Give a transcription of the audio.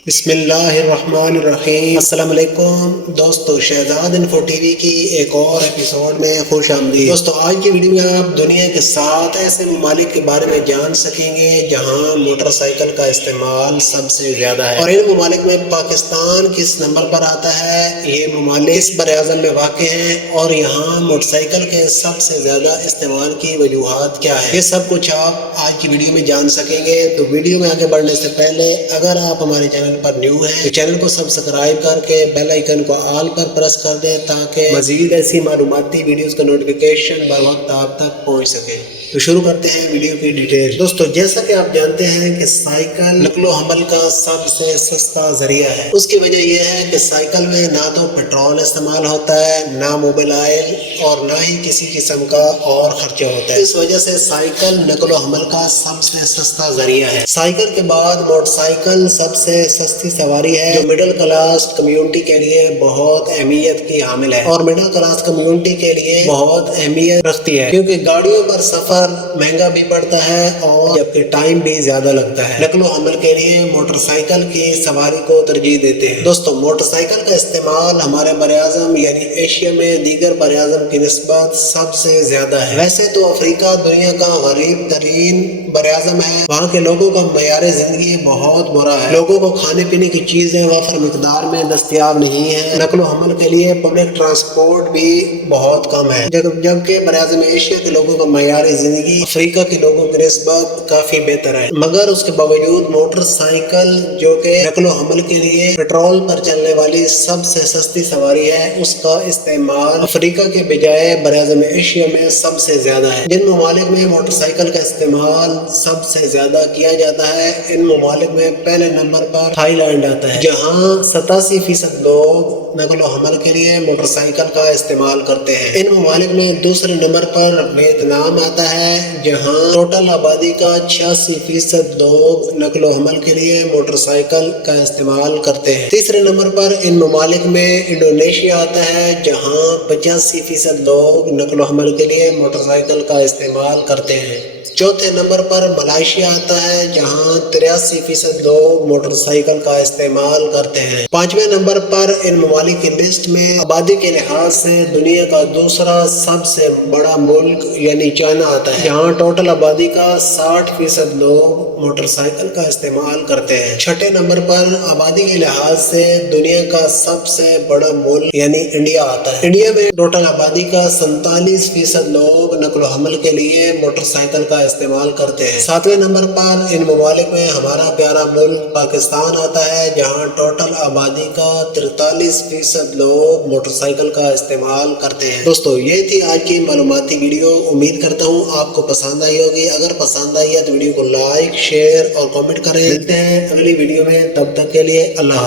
بسم اللہ الرحمن الرحیم۔ السلام علیکم دوستو، شہزاد انفو ٹی وی کی ایک اور ایپیسوڈ میں خوش آمدید۔ دوستو آج کی ویڈیو میں آپ دنیا کے 7 ایسے ممالک کے بارے میں جان سکیں گے جہاں موٹر سائیکل کا استعمال سب سے زیادہ ہے، اور ان ممالک میں پاکستان کس نمبر پر آتا ہے، یہ ممالک کس بر اعظم میں واقع ہیں، اور یہاں موٹر سائیکل کے سب سے زیادہ استعمال کی وجوہات کیا ہے، یہ سب کچھ آپ آج کی ویڈیو میں جان سکیں گے۔ تو ویڈیو میں آگے بڑھنے سے پہلے اگر آپ ہمارے چینل پر نیو ہیں تو چینل کو سبسکرائب کر کے بیل آئیکن کو آل پر پریس کر دیں تاکہ مزید ایسی معلوماتی ویڈیوز کا نوٹیفیکیشن بر وقت آپ تک پہنچ سکے۔ تو شروع کرتے ہیں ویڈیو کی ڈیٹیل۔ دوستو جیسا کہ آپ جانتے ہیں کہ سائیکل نقل و حمل کا سب سے سستا ذریعہ ہے۔ اس کی وجہ یہ ہے کہ سائیکل میں نہ تو پیٹرول استعمال ہوتا ہے، نہ موبل آئل، اور نہ ہی کسی قسم کا اور خرچہ ہوتا ہے۔ اس وجہ سے سائیکل نقل و حمل کا سب سے سستا ذریعہ ہے۔ سائیکل کے بعد موٹر سائیکل سب سے سستی سواری ہے، جو مڈل کلاس کمیونٹی کے لیے بہت اہمیت کی حامل ہے، اور مڈل کلاس کمیونٹی کے لیے بہت اہمیت رکھتی ہے، کیونکہ گاڑیوں پر سفر مہنگا بھی پڑتا ہے اور جبکہ ٹائم بھی زیادہ لگتا ہے۔ نقل و حمل کے لیے موٹر سائیکل کی سواری کو ترجیح دیتے ہیں۔ دوستو موٹر سائیکل کا استعمال ہمارے براعظم یعنی ایشیا میں دیگر براعظم کی نسبت سب سے زیادہ ہے۔ ویسے تو افریقہ دنیا کا غریب ترین براعظم ہے، وہاں کے لوگوں کا معیار زندگی بہت برا ہے، لوگوں کو کھانے پینے کی چیزیں وافر مقدار میں دستیاب نہیں ہیں، نقل و حمل کے لیے پبلک ٹرانسپورٹ بھی بہت کم ہے، جبکہ براعظم ایشیا کے لوگوں کا معیار زندگی افریقہ کے لوگوں کی نسبت کافی بہتر ہے۔ مگر اس کے باوجود موٹر سائیکل جو کہ نقل و حمل کے لیے پیٹرول پر چلنے والی سب سے سستی سواری ہے، اس کا استعمال افریقہ کے بجائے براعظم ایشیا میں سب سے زیادہ ہے۔ جن ممالک میں موٹر سائیکل کا استعمال سب سے زیادہ کیا جاتا ہے، ان ممالک میں پہلے نمبر پر تھائی لینڈ آتا ہے، جہاں 87% لوگ نقل و حمل کے لیے موٹر سائیکل کا استعمال کرتے ہیں۔ ان ممالک میں دوسرے نمبر پر ویتنام آتا ہے، جہاں ٹوٹل آبادی کا 86% لوگ نقل و حمل کے لیے موٹر سائیکل کا استعمال کرتے ہیں۔ تیسرے نمبر پر ان ممالک میں انڈونیشیا آتا ہے، جہاں 85% لوگ نقل و حمل کے لیے موٹر سائیکل کا استعمال کرتے ہیں۔ چوتھے نمبر پر ملائیشیا آتا ہے، جہاں 83% لوگ موٹر سائیکل کا استعمال کرتے ہیں۔ پانچویں نمبر پر ان ممالک کی لسٹ میں آبادی کے لحاظ سے دنیا کا دوسرا سب سے بڑا ملک یعنی چائنا آتا ہے، جہاں ٹوٹل آبادی کا 60% لوگ موٹر سائیکل کا استعمال کرتے ہیں۔ چھٹے نمبر پر آبادی کے لحاظ سے دنیا کا سب سے بڑا ملک یعنی انڈیا آتا ہے۔ انڈیا میں ٹوٹل آبادی کا 47% لوگ نقل و حمل کے لیے موٹر سائیکل کا استعمال کرتے ہیں۔ ساتویں نمبر پر ان ممالک میں ہمارا پیارا ملک پاکستان آتا ہے، جہاں ٹوٹل آبادی کا 43% لوگ موٹر سائیکل کا استعمال کرتے ہیں۔ دوستو یہ تھی آج کی معلوماتی ویڈیو، امید کرتا ہوں آپ کو پسند آئی ہوگی۔ اگر پسند آئی ہے تو ویڈیو کو لائک، شیئر اور کامنٹ کریں۔ ملتے ہیں اگلی ویڈیو میں، تب تک کے لیے اللہ حافظ۔